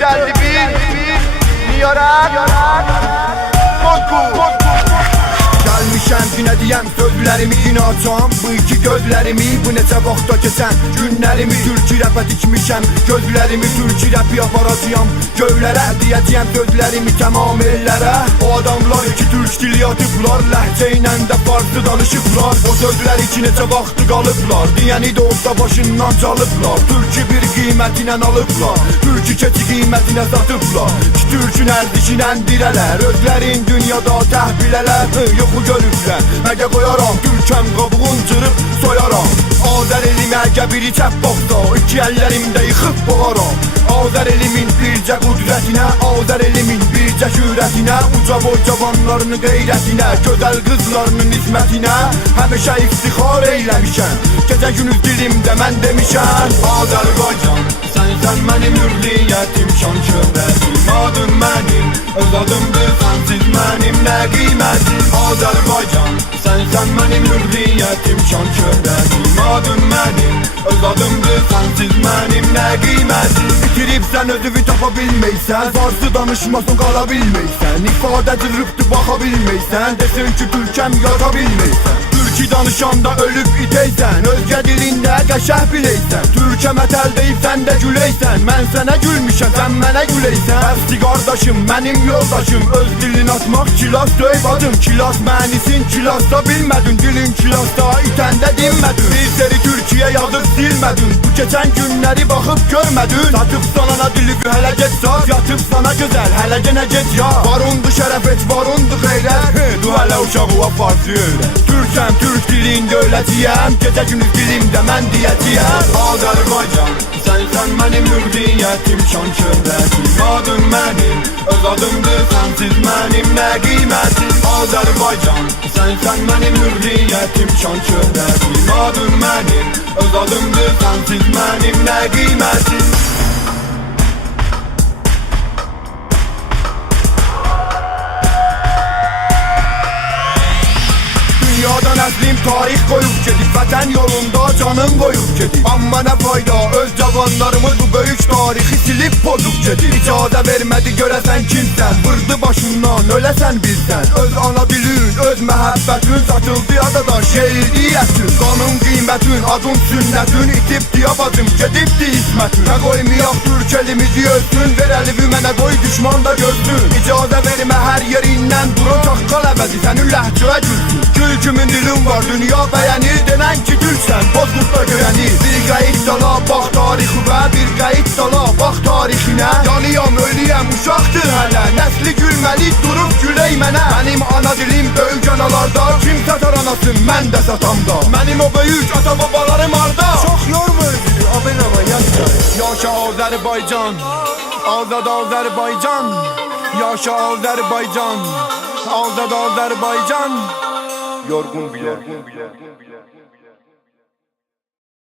451 New York Moku Gəlmişəm günə deyəm sözlərimi inacam. Bu iki gözlərimi, bu neçə vaxta keçən günlərimi Türkü rəpə dikmişəm gözlərimi, Türkü rəpi aparacağım gövlərə. Deyəcəyəm sözlərimi tamam ellərə. O adamlar iki türk dili atıblar, ləhcə ilə də farklı danışıblar. O sözlər iki neçə vaxtı qalıblar, deyəni də olsa başından çalıblar. Türkü bir qiymətinə alıblar, Türkü keçi qiymətinə satıblar. İki türkün ərdişinə dirələr, özlərin dünyada təhbilələr. Yoxu görürlər, məgə qoyaram Türkəm qabuğun cırıb soyaram. Azər elim əgə biri çəp baxsa, iki əllərimdə yıxıb boğaram. Azər elimin bircə qudrətinə, Azər elimin bircə şürətinə, uca boy cavanlarının qeyrətinə, gözəl qızlarının hizmətinə həmişə iftixar eyləmişəm. Gecə günüz dilimdə mən demişəm Azərbaycan, sən mənim hürriyyətim, şan şöhrətim. Adın mənim, öz adımdır, sənsiz mənim nə qiymətim. Azərbaycan, sən mənim hürriyyətim, şan şöhrətim. Adın mənim, öz adımdır, sənsiz mənim nə qiymətim. Bitiribsən özünü tapa bilməysən, varsı danışmasın qala bilməysən, ifadə cırıbdı baxa bilməysən, desin ki Türkəm yaza bilməysən. Türkü danışanda ölüb itəysən, özgə dilində qəşəh biləysən. Türkə mətəl deyib sən də güləysən, mən sənə gülmüşəm, sən mənə güləysən. Əfsi qardaşım, mənim yoldaşım, öz dilin atmaq kilas döyb adım. Kilas mənisin, kilasda bilmədin, dilin kilasda itəndə dinmədin. Bizləri Türkiyə yazıb silmədin, bu keçən günləri baxıb görmədin. Satıb sana dili hələ get saz, yatıb sana gözəl, hələ genə get ya. Varundu şərəf et, varundu xeyrət, du hələ uşağı apardı öyrət. Türkəm, Türk dilin dövlətiyəm, gecə günü dilimdə mən deyəcəyəm. Azərbaycan, sən mənim hürriyyətim, şan şöhrətim. Adın mənim, öz adımdır, sənsiz mənim nə qiymətim. Azərbaycan, sən mənim hürriyyətim, şan şöhrətim. Adın mənim, öz adımdır, sənsiz mənim nə qiymətim. Dünyadan əslim tarix qoyub gedib, vətən yolunda canım qoyub gedib. Amma nə fayda, öz cavanlarımız bu böyük tarixi silib pozub gedib. İcazə vermədi görəsən kimsən, vırdı başından öləsən bizdən. Öz ana dilin, öz məhəbbətin satıldı adada şeir deyəsin. Qanun qiymətin, adın sünnətin, itib diyabacım, gedibdi ismətin. Nə qoymayaq Türk elimizi ölsün, ver əlivi mənə qoy düşman da görsün. İcazə vermə hər yerindən durun, çaqqal əvəzi sənin ləhcəyə gülsün. Türkümün dilim var, dünya bəyənir, denən ki Türksən, bozqurt da görənir. Bir qayıt dala, bax tarixi və bir qayıt dala, bax tarixinə. Yanıyam, ölüyəm, uşaqdır hələ, nəsli gülməli, durub gülək mənə. Mənim ana dilim böyük analarda, kim satar anasın, mən də satamda. Mənim o böyük ata babalarım harda? Çox yorma özünü, abinama yaşa. Yaşa Azərbaycan, azad Azərbaycan. Yaşa Azərbaycan, azad Azərbaycan. Yorgun bile.